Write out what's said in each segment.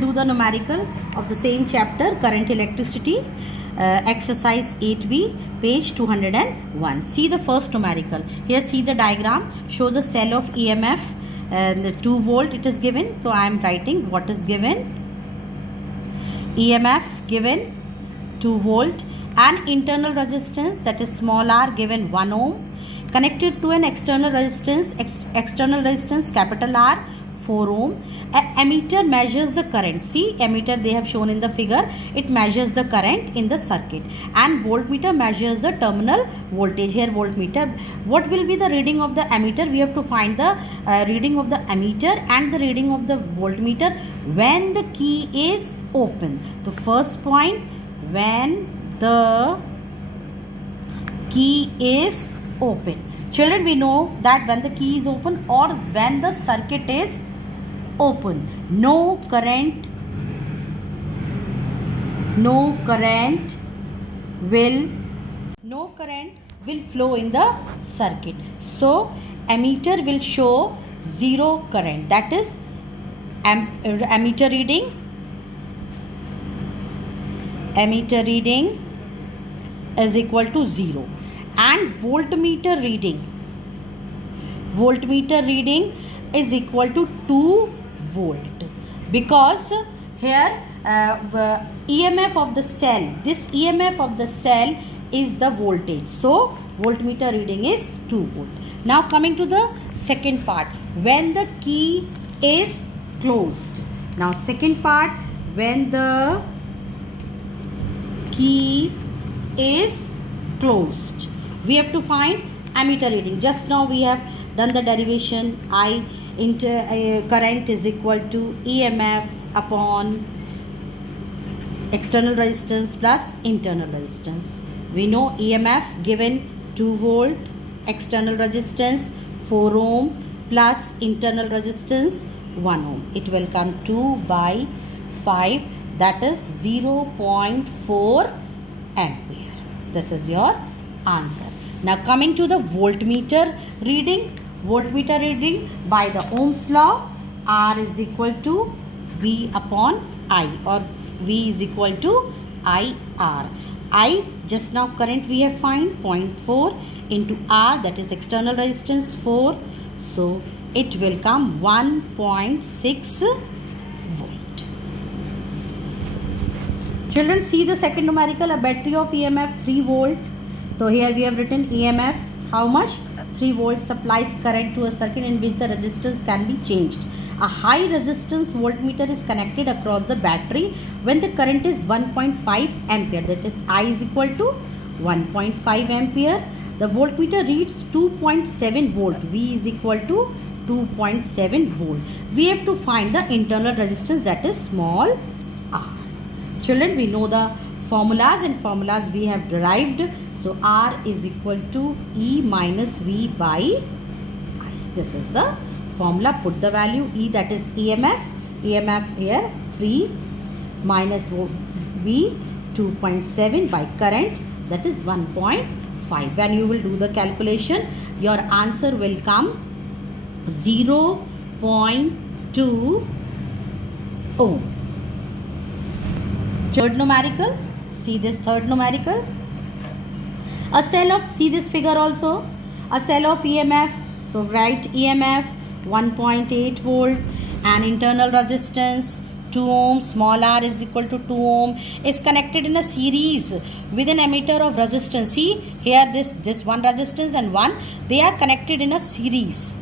do the numerical of the same chapter, current electricity, exercise 8b, page 201. See the first numerical. Here see the diagram, shows a cell of EMF and the 2 volt it is given. So I am writing what is given. EMF given 2 volt and internal resistance, that is small r, given 1 ohm, connected to an external resistance, capital R, 4 ohm. Ammeter measures the current. See, ammeter they have shown in the figure, it measures the current in the circuit, and voltmeter measures the terminal voltage. Here voltmeter. What will be the reading of the ammeter? We have to find the reading of the ammeter and the reading of the voltmeter when the key is open. The first point, when the key is open. Children, we know that when the key is open or when the circuit is open, no current will flow in the circuit. So ammeter will show 0 current, that is ammeter reading is equal to 0, and voltmeter reading is equal to 2 volt, because here EMF of the cell, this EMF of the cell is the voltage, so voltmeter reading is 2 volt. Now coming to the second part, when the key is closed. Now second part, when the key is closed, we have to find ammeter reading. Just now we have done the derivation. I current is equal to EMF upon external resistance plus internal resistance. We know EMF given 2 volt, external resistance 4 ohm plus internal resistance 1 ohm. It will come 2 by 5, that is 0.4 ampere. This is your answer. Now coming to the voltmeter reading. Voltmeter reading by the Ohm's law, R is equal to V upon I, or V is equal to IR. I, just now current we have find 0.4 into R, that is external resistance 4. So it will come 1.6 volt. Children, see the second numerical, a battery of EMF 3 volt. So here we have written EMF, how much? 3 volts supplies current to a circuit in which the resistance can be changed. A high resistance voltmeter is connected across the battery when the current is 1.5 ampere, that is I is equal to 1.5 ampere. The voltmeter reads 2.7 volt, V is equal to 2.7 volt. We have to find the internal resistance, that is small r. Children, we know the formulas, and formulas we have derived. So R is equal to E minus V by I. This is the formula. Put the value E, that is EMF. EMF here 3 minus V 2.7 by current, that is 1.5. When you will do the calculation, your answer will come 0.2 ohm. Third numerical. See this third numerical. A cell of, see this figure also, a cell of EMF. So write EMF 1.8 volt and internal resistance 2 ohm, small r is equal to 2 ohm, is connected in a series with an ammeter of resistance. See here this one resistance and one, they are connected in a series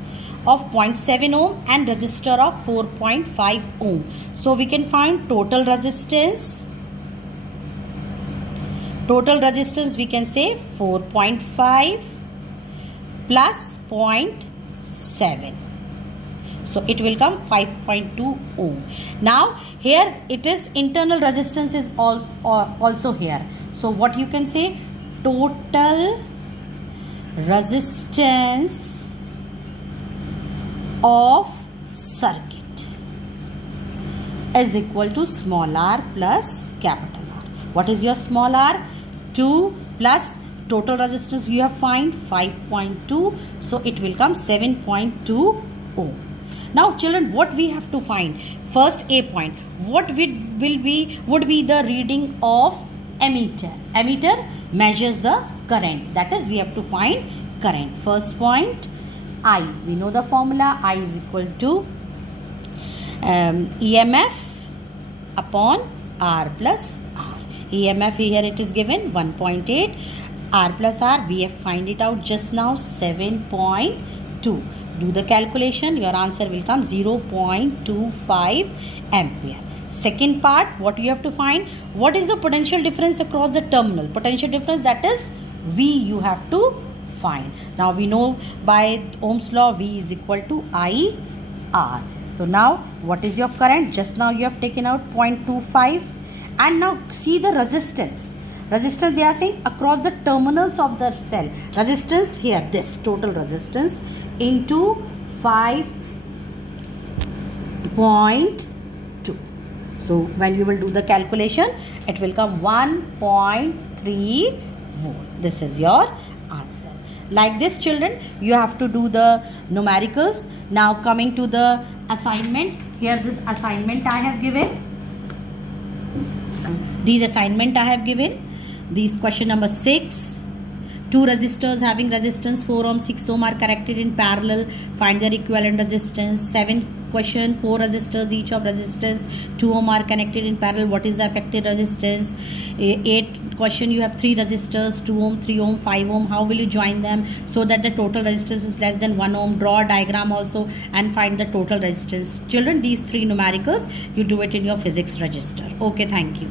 of 0.7 ohm and resistor of 4.5 ohm. So we can find total resistance. Total resistance we can say 4.5 plus 0.7. So it will come 5.2 ohm. Now here it is internal resistance is also here. So what you can say, total resistance of circuit is equal to small r plus capital R. What is your small r? 2 plus total resistance we have find 5.2. So it will come 7.2 ohm. Now children, what we have to find? First A point. what would be the reading of ammeter? Ammeter measures the current, that is we have to find current. First point, I, we know the formula, I is equal to EMF upon R plus R. EMF here it is given 1.8, R plus R we have find it out just now 7.2. Do the calculation, your answer will come 0.25 ampere. Second part, what you have to find, what is the potential difference across the terminal? Potential difference, that is V you have to find. Now we know by Ohm's law V is equal to IR. So now what is your current? Just now you have taken out 0.25, and now see the resistance. Resistance they are saying across the terminals of the cell. Resistance here, this total resistance into 5.2. So when you will do the calculation, it will come 1.3 volt. This is your answer. Like this, children, you have to do the numericals. Now coming to the assignment, here this assignment I have given. These assignment I have given. These question number 6. Two resistors having resistance 4 ohm, 6 ohm are connected in parallel. Find their equivalent resistance. 7 question, 4 resistors each of resistance 2 ohm are connected in parallel. What is the effective resistance? 8 question, you have 3 resistors 2 ohm, 3 ohm, 5 ohm. How will you join them so that the total resistance is less than 1 ohm? Draw a diagram also and find the total resistance. Children, these 3 numericals you do it in your physics register. Okay, thank you.